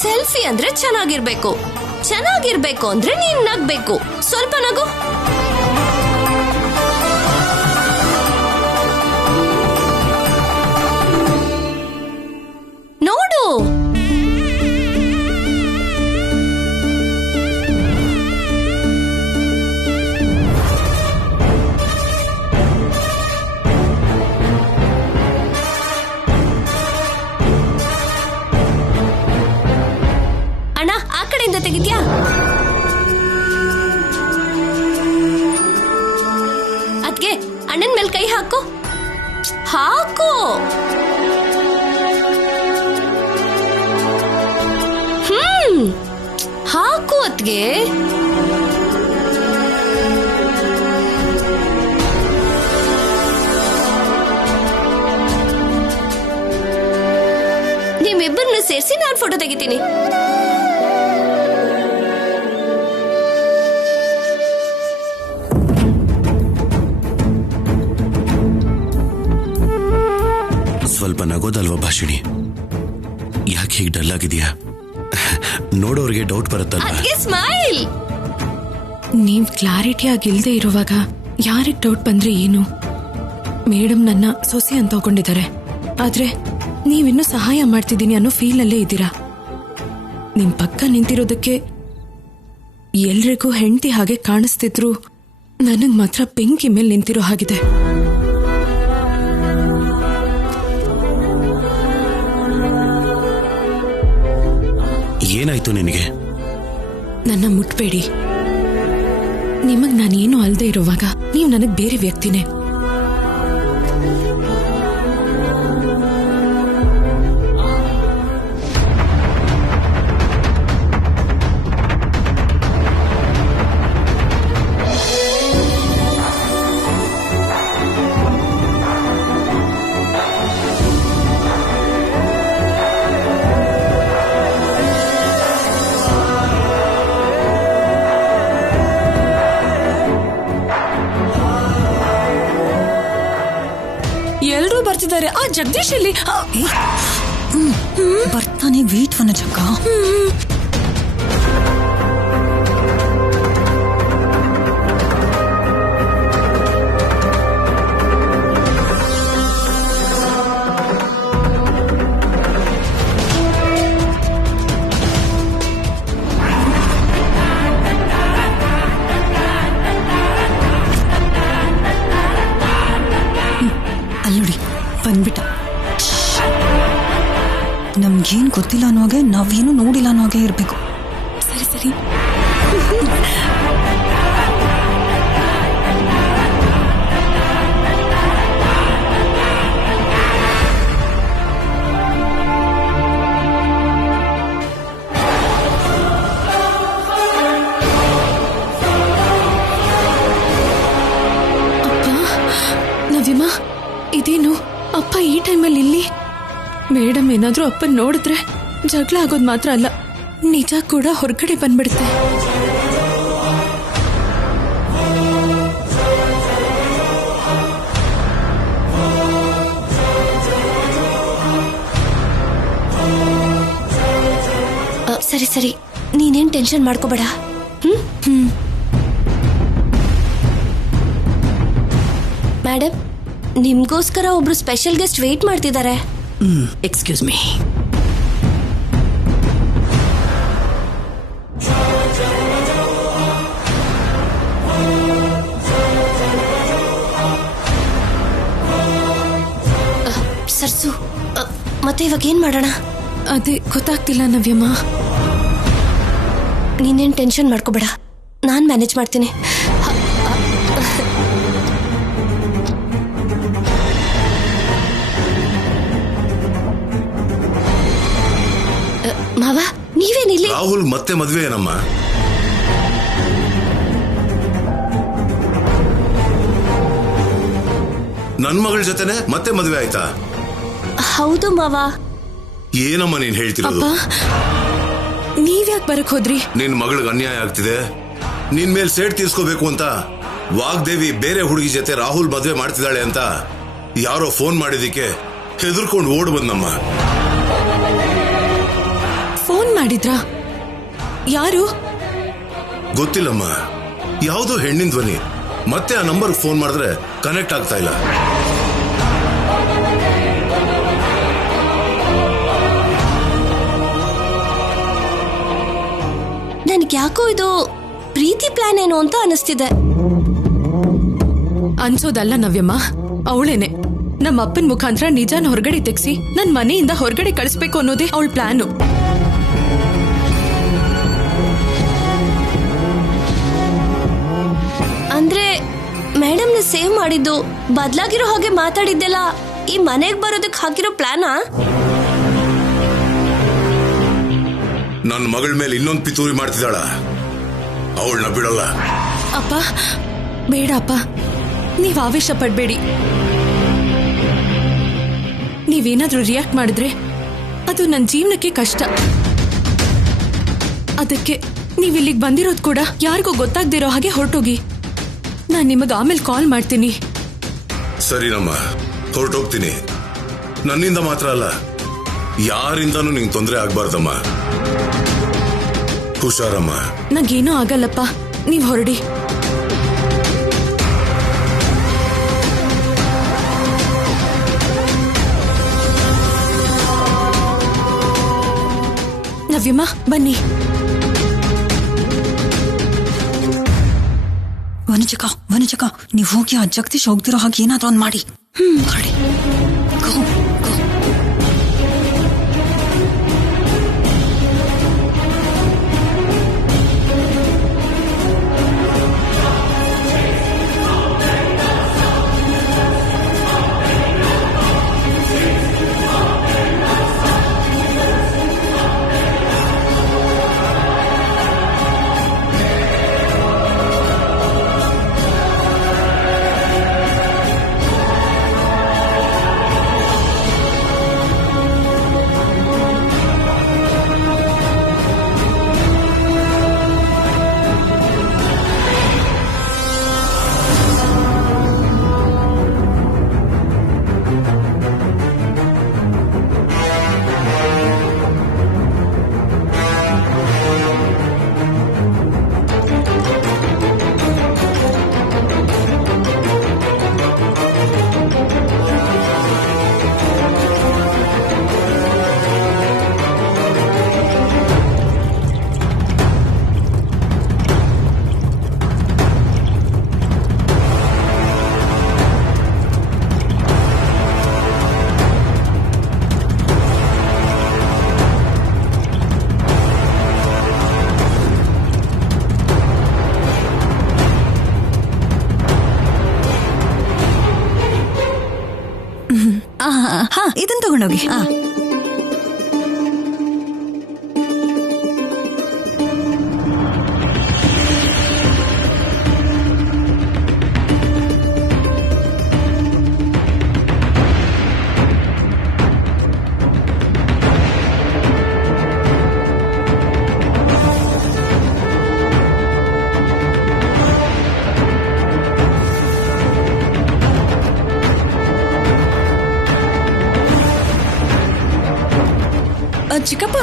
Selfie ಅಂದ್ರೆ ಚೆನ್ನಾಗಿರ್ಬೇಕು. ಚೆನ್ನಾಗಿರ್ಬೇಕು ಅಂದ್ರೆ ನೀನ್ ನಗ್ಬೇಕು. ಸ್ವಲ್ಪ ನಗು. ನೋಡು. ಅಣ್ಣ ಆ ಕಡೆಯಿಂದ ತೆಗಿದ್ಯಾ? ಅದ್ಕೆ ಅಣ್ಣನ್ ಮೇಲೆ ಕೈ ಹಾಕು. ಹಾಕು. ಹಾಕು ಅದ್ಗೆ. ನಿಮ್ಮಿಬ್ಬರನ್ನು ಸೇರಿಸಿ ನಾನು ಫೋಟೋ ತೆಗಿತೀನಿ. ಸ್ವಲ್ಪ ನಗೋದಲ್ವಾ ಭಾಷಿಣಿ? ಯಾಕೆ ಹೀಗೆ ಡಲ್ ಆಗಿದೆಯಾ? ನೋಡೋರ್ಗೆ ಡೌಟ್ ಬರುತ್ತಲ್ವಾ? ಸ್ಮೈಲ್. ನೀವ್ ಕ್ಲಾರಿಟಿ ಆಗಿಲ್ದೇ ಇರುವಾಗ ಯಾರಿಗ್ ಡೌಟ್ ಬಂದ್ರೆ ಏನು? ಮೇಡಮ್ ನನ್ನ ಸೊಸೆ ಅಂತ ತಗೊಂಡಿದ್ದಾರೆ, ಆದ್ರೆ ನೀವಿನ್ನೂ ಸಹಾಯ ಮಾಡ್ತಿದ್ದೀನಿ ಅನ್ನೋ ಫೀಲ್ ಅಲ್ಲೇ ಇದ್ದೀರಾ. ನಿಮ್ ಪಕ್ಕ ನಿಂತಿರೋದಕ್ಕೆ ಎಲ್ರಿಗೂ ಹೆಂಡತಿ ಹಾಗೆ ಕಾಣಿಸ್ತಿದ್ರು, ನನಗ್ ಮಾತ್ರ ಬೆಂಕಿ ಮೇಲೆ ನಿಂತಿರೋ ಹಾಗಿದೆ. ಏನಾಯ್ತು ನಿನಗೆ? ನನ್ನ ಮುಟ್ಬೇಡಿ. ನಿಮಗ್ ನಾನೇನು ಅಲ್ದೇ ಇರುವಾಗ ನೀವು ನನಗ್ ಬೇರೆ ವ್ಯಕ್ತಿನೇ. ಎಲ್ರೂ ಬರ್ತಿದ್ದಾರೆ. ಆ ಜಗದೀಶ್ ಅಲ್ಲಿ ಬರ್ತಾನೆ. ವೇಟ್ ವನಜಕ್ಕ. ಅಲ್ಲೋಡಿ ಬಂದ್ಬಿಟ್ಟ. ನಮ್ಗೇನ್ ಗೊತ್ತಿಲ್ಲ ಅನ್ನೋಗೆ, ನಾವೇನು ನೋಡಿಲ್ಲ ಅನ್ನೋಗೆ ಇರ್ಬೇಕು. ಸರಿ ಸರಿ. ನವ್ಯಮ್ಮ, ಇದೇನು ಅಪ್ಪ ಈ ಟೈಮಲ್ಲಿ ಇಲ್ಲಿ? ಮೇಡಮ್ ಏನಾದ್ರೂ ಅಪ್ಪನ್ ನೋಡಿದ್ರೆ ಜಗಳ ಆಗೋದ್ ಮಾತ್ರ ಅಲ್ಲ, ನಿಜ ಕೂಡ ಹೊರಗಡೆ ಬಂದ್ಬಿಡುತ್ತೆ. ಸರಿ ಸರಿ, ನೀನೇನ್ ಟೆನ್ಷನ್ ಮಾಡ್ಕೋಬೇಡ. ಮೇಡಮ್, ನಿಮ್ಗೋಸ್ಕರ ಒಬ್ರು ಸ್ಪೆಷಲ್ ಗೆಸ್ಟ್ ವೇಟ್ ಮಾಡ್ತಿದ್ದಾರೆ. Excuse me. ಸರ್ಸು, ಮತ್ತೆ ಇವಾಗ ಏನ್ ಮಾಡೋಣ? ಅದೇ ಗೊತ್ತಾಗ್ತಿಲ್ಲ ನವ್ಯಮ್ಮ. ನೀನೇನ್ ಟೆನ್ಷನ್ ಮಾಡ್ಕೋಬೇಡ, ನಾನ್ ಮ್ಯಾನೇಜ್ ಮಾಡ್ತೀನಿ. ಮಾವ, ನೀವೇನಿಲ್ಲಿ? ರಾಹುಲ್ ಮತ್ತೆ ಮದ್ವೆ ಏನಮ್ಮ? ನನ್ ಮಗಳ ಜೊತೆನೆ ಮತ್ತೆ ಮದ್ವೆ ಆಯ್ತಾ? ಹೌದು ಮಾವ. ಏನಮ್ಮ ನೀನ್ ಹೇಳ್ತಿರೋದು? ನೀವ್ಯಾಕೆ ಬರಕ್ ಹೋದ್ರಿ? ನಿನ್ ಮಗಳಿಗೆ ಅನ್ಯಾಯ ಆಗ್ತಿದೆ, ನಿನ್ ಮೇಲ್ ಸೇಡ್ ತೀರ್ಸ್ಕೋಬೇಕು ಅಂತ ವಾಗ್ದೇವಿ ಬೇರೆ ಹುಡುಗಿ ಜೊತೆ ರಾಹುಲ್ ಮದ್ವೆ ಮಾಡ್ತಿದ್ದಾಳೆ ಅಂತ ಯಾರೋ ಫೋನ್ ಮಾಡಿದಿಕ್ಕೆ ಹೆದರ್ಕೊಂಡು ಓಡ್ ಬಂದಮ್ಮ. ಮಾಡಿದ್ರಾ? ಯಾರು? ಗೊತ್ತಿಲ್ಲಮ್ಮ, ಯಾವುದೋ ಹೆಣ್ಣಿನ ಧ್ವನಿ. ಮತ್ತೆ ಆ ನಂಬರ್ ಫೋನ್ ಮಾಡಿದ್ರೆ ಕನೆಕ್ಟ್ ಆಗ್ತಾ ಇಲ್ಲ. ನನ್ಗೆ ಯಾಕೋ ಇದು ಪ್ರೀತಿ ಪ್ಲಾನ್ ಏನು ಅಂತ ಅನಿಸ್ತಿದೆ. ಅನ್ಸೋದಲ್ಲ ನವ್ಯಮ್ಮ, ಅವಳೇನೆ ನಮ್ಮ ಅಪ್ಪನ ಮುಖಾಂತರ ನಿಜಾನ ಹೊರಗಡೆ ತೆಗ್ಸಿ ನನ್ ಮನೆಯಿಂದ ಹೊರಗಡೆ ಕಳಿಸ್ಬೇಕು ಅನ್ನೋದೇ ಅವಳ ಪ್ಲಾನು. ಅಂದ್ರೆ ಮೇಡಮ್ನ ಸೇವ್ ಮಾಡಿದ್ದು, ಬದಲಾಗಿರೋ ಹಾಗೆ ಮಾತಾಡಿದ್ದೆಲ್ಲ ಈ ಮನೆಗೆ ಬರೋದಕ್ಕೆ ಹಾಕಿರೋ ಪ್ಲಾನಾ? ನನ್ನ ಮಗಳ ಮೇಲೆ ಇನ್ನೊಂದು ಪಿತೂರಿ ಮಾಡ್ತಿದ್ದಾಳ, ಅವಳನ್ನ ಬಿಡಲ್ಲ. ಅಪ್ಪ ಬೇಡ ಅಪ್ಪ, ನೀವ್ ಆವೇಶ ಪಡ್ಬೇಡಿ. ನೀವೇನಾದ್ರೂ ರಿಯಾಕ್ಟ್ ಮಾಡಿದ್ರೆ ಅದು ನನ್ನ ಜೀವನಕ್ಕೆ ಕಷ್ಟ. ಅದಕ್ಕೆ ನೀವಿಲ್ಲಿಗೆ ಬಂದಿರೋದು ಕೂಡ ಯಾರಿಗೂ ಗೊತ್ತಾಗ್ದಿರೋ ಹಾಗೆ ಹೊರಟೋಗಿ. ನಾನು ನಿಮಗೆ ಆಮೇಲೆ ಕಾಲ್ ಮಾಡ್ತೀನಿ. ಸರಿನಮ್ಮ, ಹೊರಟೋಗ್ತೀನಿ. ನನ್ನಿಂದ ಮಾತ್ರ ಅಲ್ಲ, ಯಾರಿಂದನೂ ನಿಂಗೆ ತೊಂದರೆ ಆಗ್ಬಾರ್ದಮ್ಮ. ಹುಷಾರಮ್ಮ. ನಂಗೇನೂ ಆಗಲ್ಲಪ್ಪ, ನೀವ್ ಹೊರಡಿ. ನವ್ಯಮ್ಮ ಬನ್ನಿ. ವನಜಕ ನೀವು ಹೋಗಿ ಆ ಜಗದೀಶ್ ಹೋಗ್ದಿರೋ ಹಾಗೆ ಏನಾದ್ರೂ ಒಂದ್ ಮಾಡಿ. ಮಾಡಿ. Go, go. ಇದನ್ನ ತಗೊಂಡೋಗಿ. ಚಿಕ್ಕಪ್ಪ,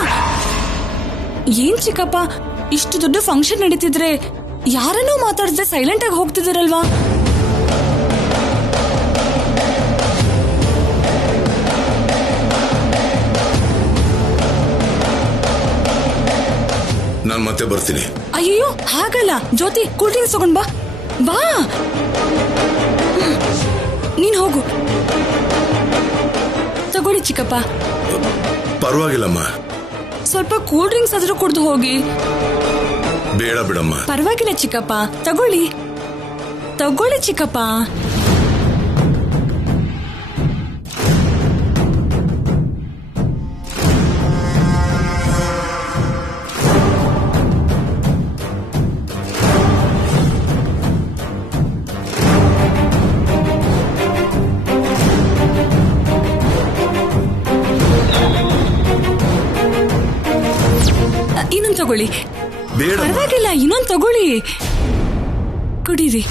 ಏನ್ ಚಿಕ್ಕಪ್ಪ, ಇಷ್ಟು ದೊಡ್ಡ ಫಂಕ್ಷನ್ ನಡೀತಿದ್ರೆ ಯಾರನ್ನೂ ಮಾತಾಡದೆ ಸೈಲೆಂಟ್ ಆಗಿ ಹೋಗ್ತಿದ್ದೀರಲ್ವಾ? ನಾನ್ ಮತ್ತೆ ಬರ್ತೀನಿ. ಅಯ್ಯೋ ಹಾಗಲ್ಲ ಜ್ಯೋತಿ, ಕೂಲ್ ಡ್ರಿಂಕ್ಸ್ ತಗೊಂಡ್ ಬಾ. ಬಾ, ನೀನ್ ಹೋಗು. ತಗೊಳ್ಳಿ ಚಿಕ್ಕಪ್ಪ. ಪರವಾಗಿಲ್ಲಮ್ಮ, ಸ್ವಲ್ಪ ಕೂಲ್ ಡ್ರಿಂಕ್ಸ್ ಆದ್ರೂ ಕುಡ್ದು ಹೋಗಿ. ಬೇಡ ಬಿಡಮ್ಮ. ಪರವಾಗಿಲ್ಲ ಚಿಕ್ಕಪ್ಪ, ತಗೊಳ್ಳಿ ತಗೊಳ್ಳಿ ಚಿಕ್ಕಪ್ಪ. ಇನ್ನೊಂದು ತಗೊಳ್ಳಿ. ಬೇಡ. ಪರವಾಗಿಲ್ಲ, ಇನ್ನೊಂದು ತಗೊಳ್ಳಿ, ಕುಡೀರಿ.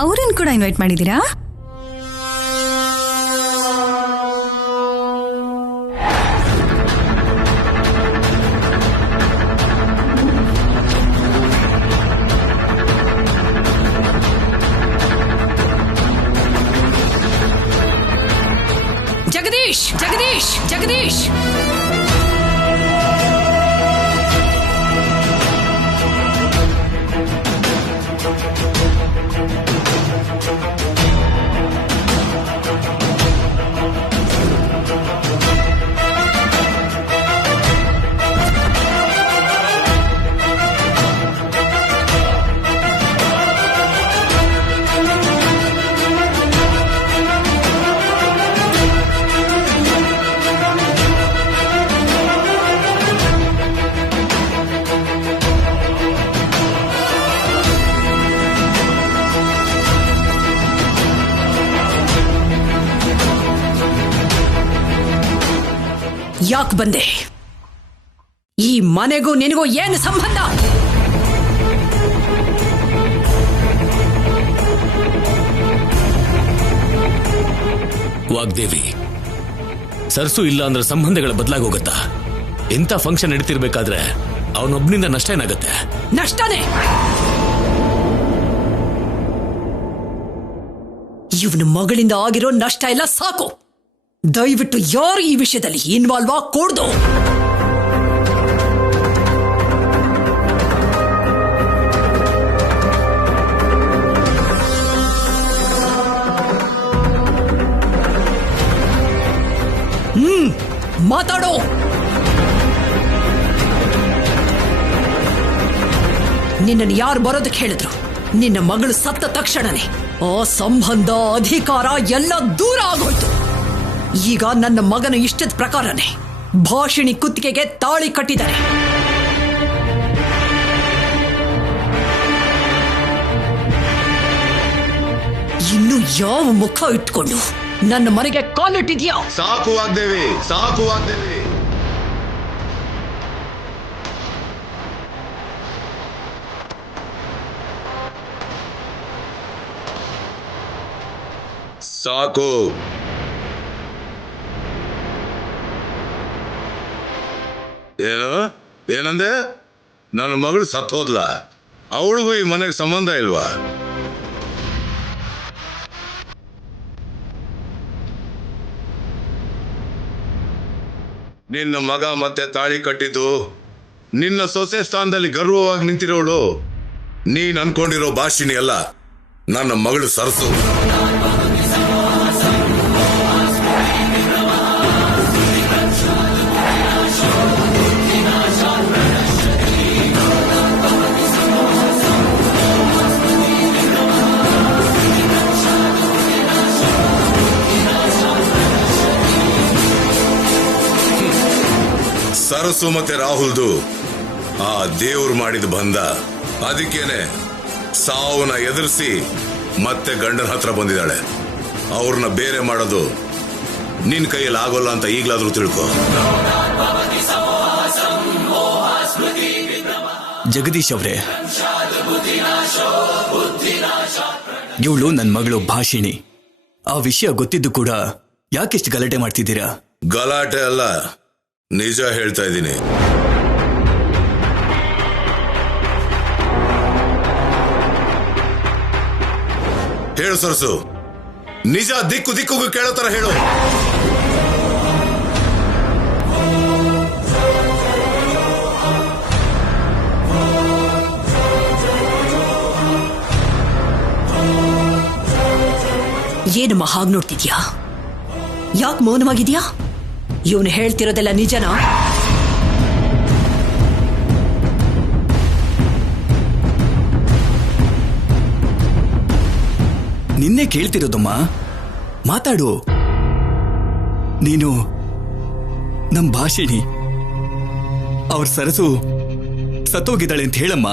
ಅವ್ರನ್ನ ಕೂಡ ಇನ್ವೈಟ್ ಮಾಡಿದೀರಾ? ಜಗದೀಶ್ ಜಗದೀಶ್ ಜಗದೀಶ್ ಯಾಕೆ ಬಂದೆ? ಈ ಮನೆಗೂ ನಿನಗೂ ಏನು ಸಂಬಂಧ? ವಾಗ್ದೇವಿ, ಸರ್ಸು ಇಲ್ಲ ಅಂದ್ರೆ ಸಂಬಂಧಗಳ ಬದಲಾಗೋಗತ್ತಾ? ಎಂತ ಫಂಕ್ಷನ್ ನಡೀತಿರ್ಬೇಕಾದ್ರೆ ಅವನೊಬ್ನಿಂದ ನಷ್ಟ ಏನಾಗತ್ತೆ? ನಷ್ಟನೇ. ಇವನ ಮಗಳಿಂದ ಆಗಿರೋ ನಷ್ಟ ಎಲ್ಲ ಸಾಕು. ದಯವಿಟ್ಟು ಯಾರು ಈ ವಿಷಯದಲ್ಲಿ ಇನ್ವಾಲ್ವ್ ಆಗಕೂಡ್ದು. ಮಾತಾಡೋ. ನಿನ್ನನ್ನು ಯಾರು ಬರೋದಕ್ಕೆ ಹೇಳಿದ್ರು? ನಿನ್ನ ಮಗಳು ಸತ್ತ ತಕ್ಷಣನೇ ಆ ಸಂಬಂಧ, ಅಧಿಕಾರ ಎಲ್ಲ ದೂರ ಆಗೋಯ್ತು. ಈಗ ನನ್ನ ಮಗನ ಇಷ್ಟದ ಪ್ರಕಾರನೇ ಭಾಷಿಣಿ ಕುತ್ತಿಗೆಗೆ ತಾಳಿ ಕಟ್ಟಿದ್ದಾರೆ. ಇನ್ನು ಯಾವ ಮುಖ ಇಟ್ಕೊಂಡು ನನ್ನ ಮನೆಗೆ ಕಾಲಿಟ್ಟಿದ್ಯಾ? ಸಾಕು ವಾಗ್ದೇವಿ, ಸಾಕು ವಾಗ್ದೇವಿ. ಸಾಕು. ಏನಂದೆ? ನನ್ನ ಮಗಳು ಸತ್ತೋದ್ಲ? ಅವಳಿಗೂ ಈ ಮನೆಗೆ ಸಂಬಂಧ ಇಲ್ವಾ? ನಿನ್ನ ಮಗ ಮತ್ತೆ ತಾಳಿ ಕಟ್ಟಿದ್ದು ನಿನ್ನ ಸೊಸೆ ಸ್ಥಾನದಲ್ಲಿ ಗರ್ವವಾಗಿ ನಿಂತಿರೋಳು ನೀನ್ ಅನ್ಕೊಂಡಿರೋ ಭಾಷಿಣಿ ಅಲ್ಲ, ನನ್ನ ಮಗಳು ಸರಸು. ಸರಸು ಮತ್ತೆ ರಾಹುಲ್ದು ಆ ದೇವ್ರು ಮಾಡಿದ ಬಂಧ. ಅದಕ್ಕೇನೆ ಸಾವನ್ನ ಎದುರಿಸಿ ಮತ್ತೆ ಗಂಡನ ಹತ್ರ ಬಂದಿದ್ದಾಳೆ. ಅವ್ರನ್ನ ಬೇರೆ ಮಾಡೋದು ನಿನ್ ಕೈಯಲ್ಲಿ ಆಗೋಲ್ಲ ಅಂತ ಈಗ್ಲಾದ್ರೂ ತಿಳ್ಕೊ. ಜಗದೀಶ್ ಅವರೇ, ಇವಳು ನನ್ನ ಮಗಳು ಭಾಷಿಣಿ. ಆ ವಿಷಯ ಗೊತ್ತಿದ್ದು ಕೂಡ ಯಾಕೆಷ್ಟು ಗಲಾಟೆ ಮಾಡ್ತಿದ್ದೀರಾ? ಗಲಾಟೆ ಅಲ್ಲ, ನಿಜ ಹೇಳ್ತಾ ಇದ್ದೀನಿ. ಹೇಳು ಸರಸು, ನಿಜ ದಿಕ್ಕು ದಿಕ್ಕುಗೂ ಕೇಳೋ ತರ ಹೇಳು. ಏನಮ್ಮ ಹಾಗೆ ನೋಡ್ತಿದ್ಯಾ? ಯಾಕೆ ಮೌನವಾಗಿದ್ಯಾ? ಇವನು ಹೇಳ್ತಿರೋದೆಲ್ಲ ನಿಜನಾ? ನಿನ್ನೆ ಕೇಳ್ತಿರೋದಮ್ಮ, ಮಾತಾಡು. ನೀನು ನಮ್ ಭಾಷಿಣಿ, ಅವ್ರ ಸರಸು ಸತ್ತೋಗಿದ್ದಾಳೆ ಅಂತ ಹೇಳಮ್ಮ.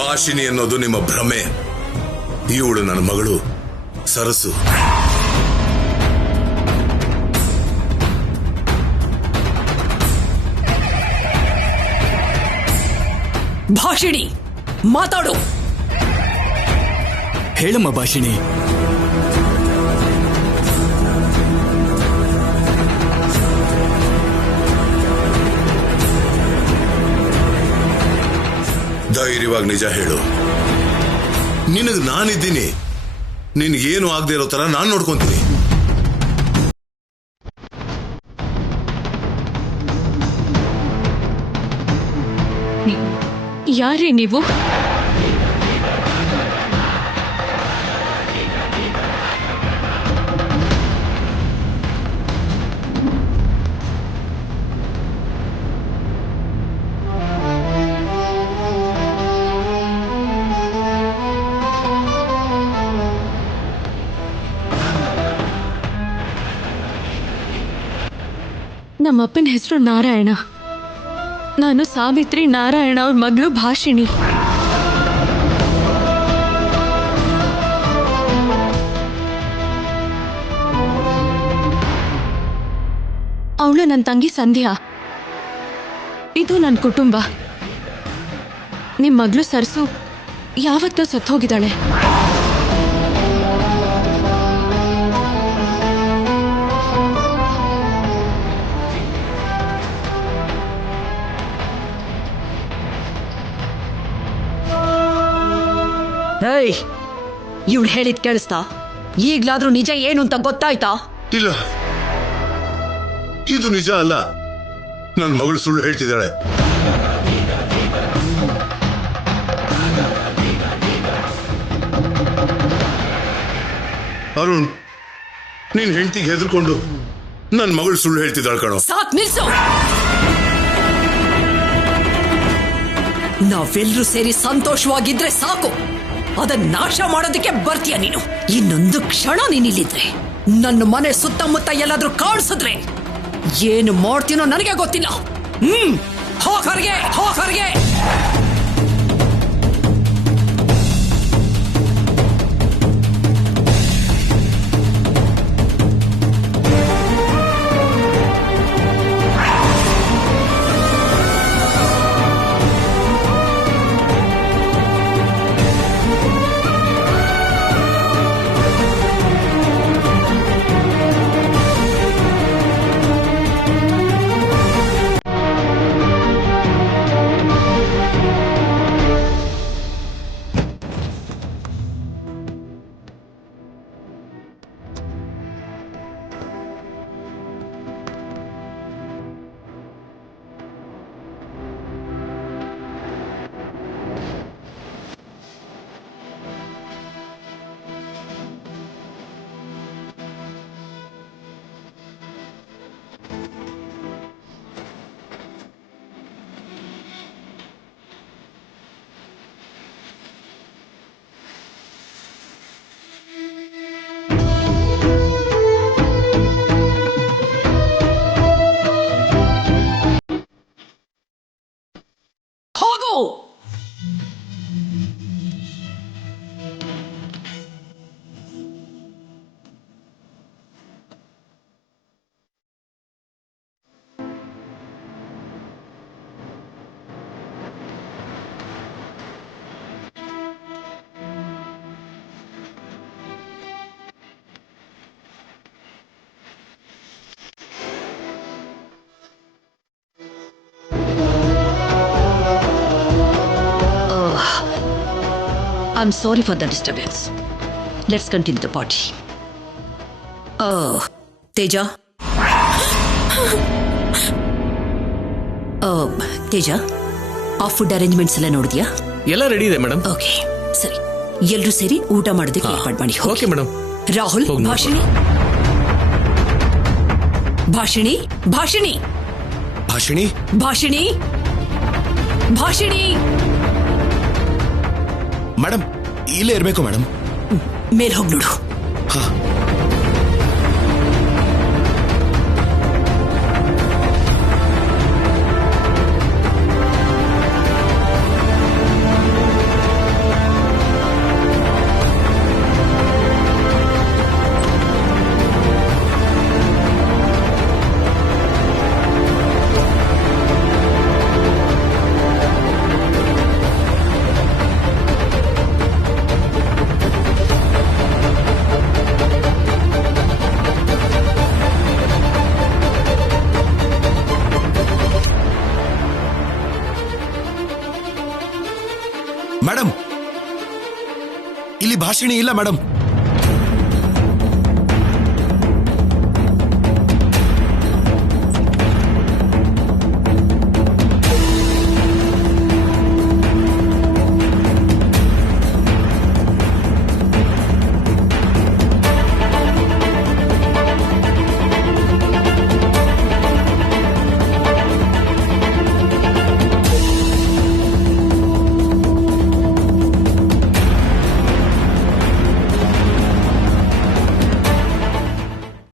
ಭಾಷಿಣಿ ಅನ್ನೋದು ನಿಮ್ಮ ಭ್ರಮೆ. ಇವಳು ನನ್ನ ಮಗಳು ಸರಸು. ಭಾಷಿಣಿ ಮಾತಾಡು. ಹೇಳಮ್ಮ ಭಾಷಿಣಿ. ಧೈರ್ಯವಾಗಿ ನಿಜ ಹೇಳು. ನಿನಗೆ ನಾನಿದ್ದೀನಿ, ನಿನ್ಗೇನು ಆಗದೆ ಇರೋ ತರ ನಾನು ನೋಡ್ಕೊಂತೀನಿ. ಯಾರೇ ನೀವು? ನಮ್ಮಪ್ಪನ ಹೆಸರು ನಾರಾಯಣ. ನಾನು ಸಾವಿತ್ರಿ ನಾರಾಯಣ ಅವ್ರ ಮಗಳು ಭಾಷಿಣಿ. ಅವಳು ನನ್ನ ತಂಗಿ ಸಂಧ್ಯಾ. ಇದು ನನ್ನ ಕುಟುಂಬ. ನಿಮ್ಮ ಮಗಳು ಸರ್ಸು ಯಾವತ್ತೂ ಸತ್ತೋಗಿದ್ದಾಳೆ. ಹೇಯ್, ಇವಳು ಹೇಳಿದ್ ಕೇಳಿಸ್ತಾ? ಈಗ್ಲಾದ್ರೂ ನಿಜ ಏನು ಅಂತ ಗೊತ್ತಾಯ್ತಾ? ಇಲ್ಲ, ಇದು ನಿಜ ಅಲ್ಲ. ನನ್ನ ಮಗಳು ಸುಳ್ಳು ಹೇಳ್ತಿದ್ದಾಳೆ. ಅರುಣ್, ನೀನ್ ಹೆಂಡತಿಗೆ ಹೆದರ್ಕೊಂಡು ನನ್ನ ಮಗಳು ಸುಳ್ಳು ಹೇಳ್ತಿದ್ದಾಳೆ ಕಣೋ. ಸಾಕ್ ನಿಲ್ಸು. ನಾವೆಲ್ಲರೂ ಸೇರಿ ಸಂತೋಷವಾಗಿದ್ರೆ ಸಾಕು. ಅದನ್ನ ನಾಶ ಮಾಡೋದಕ್ಕೆ ಬರ್ತೀಯ ನೀನು. ಇನ್ನೊಂದು ಕ್ಷಣ ನೀನಿಲ್ಲಿದ್ರೆ, ನನ್ನ ಮನೆ ಸುತ್ತಮುತ್ತ ಎಲ್ಲಾದ್ರೂ ಕಾಣಿಸಿದ್ರೆ ಏನು ಮಾಡ್ತೀನೋ ನನಗೆ ಗೊತ್ತಿಲ್ಲ. ಹೋಗರ್ಗೆ ಹೋಗರ್ಗೆ. I'm sorry for the disturbance. Let's continue the party. Teja. Teja, ಆ ಫುಡ್ ಅರೇಂಜ್ಮೆಂಟ್ಸ್ ಎಲ್ಲ ನೋಡಿದ್ಯಾ? ಎಲ್ಲ ರೆಡಿ ಇದೆ ಮೇಡಮ್. ಓಕೆ, ಸರಿ. ಎಲ್ಲರೂ ಸೇರಿ ಊಟ ಮಾಡೋದಕ್ಕೆ ಏರ್ಪಾಡು ಮಾಡಿ. Okay madam. Rahul, Bhashini Bhashini Bhashini Bhashini Bhashini Bhashini madam, ಇಲ್ಲೇ ಇರಬೇಕು ಮೇಡಮ್. ಮೇಲ್ ಹೋಗಿ ನೋಡು. ಹಾ. ಮೇಡಮ್ ಇಲ್ಲಿ ಭಾಷಿಣಿ ಇಲ್ಲ ಮೇಡಮ್.